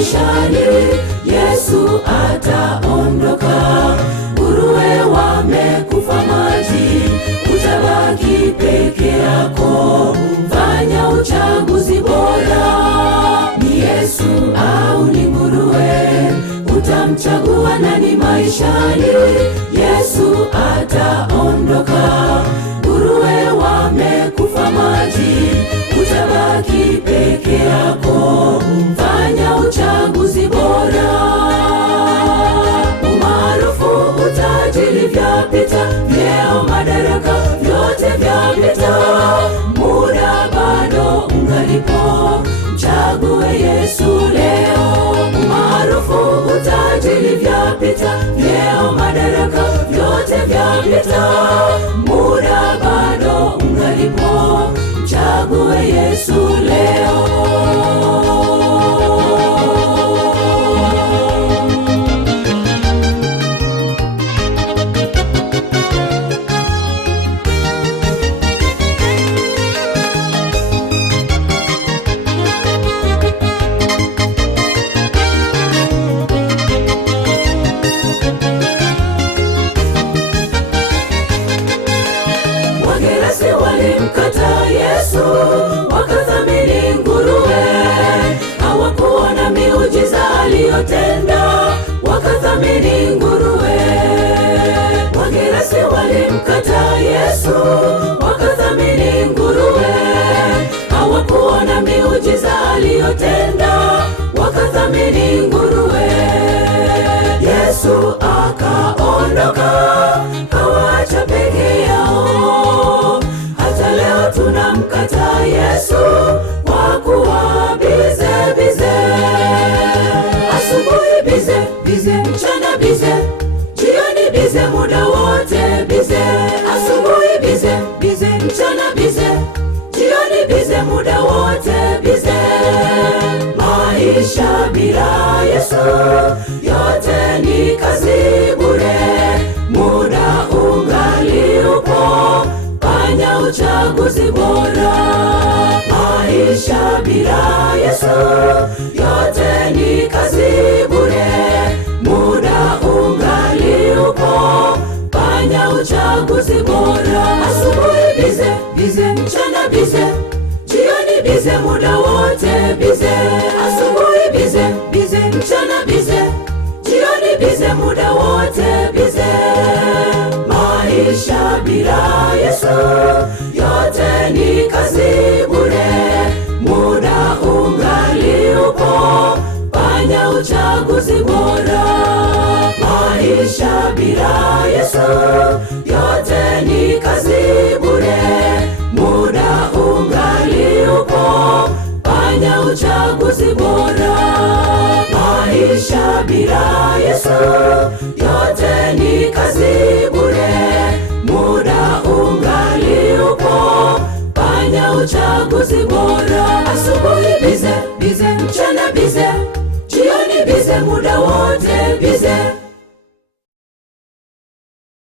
maishani, Yesu ataondoka. Nguruwe wamekufa maji, utabaki peke yako. Fanya uchaguzi bora, ni Yesu au ni nguruwe? Utamchagua nani maishani? Yesu ataondoka. Nguruwe wamekufa maji, utabaki peke yako. Fanya uchaguzi bora. Umaarufu, utajiri vyapita, vyeo, madaraka, vyote vyapita. Muda bado ungalipo, mchague Yesu leo. Umaarufu, utajiri vyapita, vyeo, madaraka, vyote vyapita. Muda bado ungalipo, mchague Yesu leo. Wagerasi walimkataa Yesu, wakathamini nguruwe. Hawakuona miujiza aliyotenda, wakathamini nguruwe. Wagerasi walimkataa Yesu, wakathamini nguruwe. Hawakuona miujiza aliyotenda, wakathamini nguruwe. Yesu akaondoka, kawaacha peke yao. Hata leo tunamkataa Yesu kwa kuwa bize. Asubuhi bize, mchana bize, jioni bize, muda wote bize. Asubuhi bize, mchana bize, jioni bize, muda wote bize. Maisha bila Yesu yote ni kazi bure. Muda ungali upo, fanya uchaguzi bora. Maisha bila Yesu yote ni kazi bure. Muda ungali upo, fanya uchaguzi bora. Asubuhi bize, mchana bize, jioni bize, muda wote bize. Asubuhi bize, mchana bize, jioni bize, muda wote bize. Maisha bila Yesu yote ni kazi bure. Muda ungali upo, fanya uchaguzi bora. Maisha bila Yesu yote ni kazi bure. Muda ungali upo, fanya uchaguzi bora. Maisha bila Yesu yote ni kazi